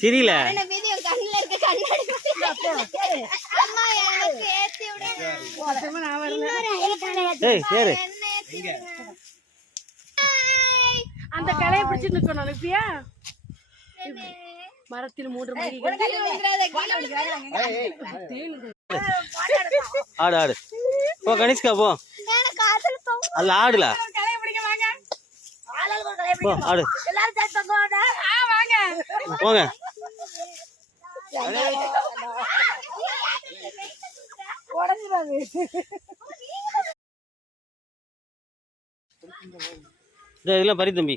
சிரியில அந்த கலையை பிடிச்சு நிக்கணும் அனுப்பியா மரத்தில் 3 மணிகள் ஆடு ஆடு போ கணிஷ்கா போ அல்ல ஆடுல போ ஆடு போங்க இதெல்லாம் பறி தம்பி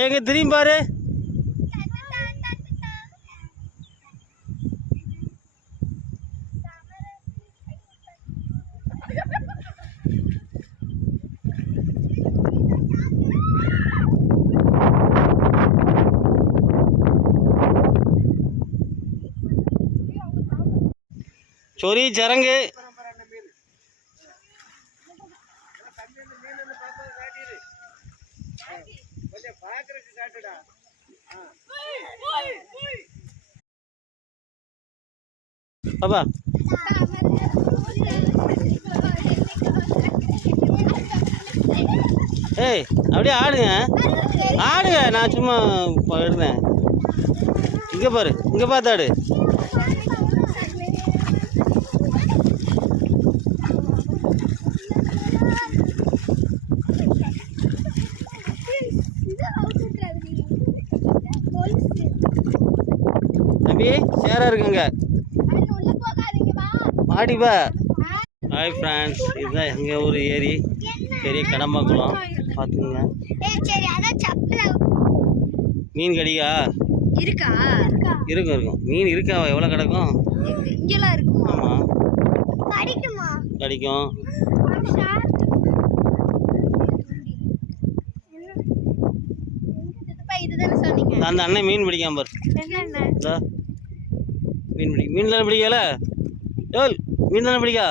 ஏங்க திரும்பி பாரு சொறி சரங்கு பாப்பா ஏய் அப்படியே ஆடுங்க ஆடுங்க நான் சும்மா இருந்தேன் இங்கே பாரு இங்கே பார்த்து ஆடு தம்பி சேரா இருக்குங்க மாடிப்பா ஹாய் ஃப்ரெண்ட்ஸ் இதுதான் எங்கள் ஊர் ஏரி பெரிய கடம்பாக்குளம் பார்த்துங்க மீன் கடிக்கா இருக்கா இருக்கும் இருக்கும் மீன் இருக்கா எவ்வளோ கிடக்கும் இங்கெல்லாம் இருக்குமா ஆமாம் கடிக்குமா கடிக்கும் அந்த அண்ணன் மீன் பிடிக்காம பாரு மீன் மீன் தானே பிடிக்கல ஏல் மீன் தானே பிடிக்கா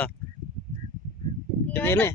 இது என்ன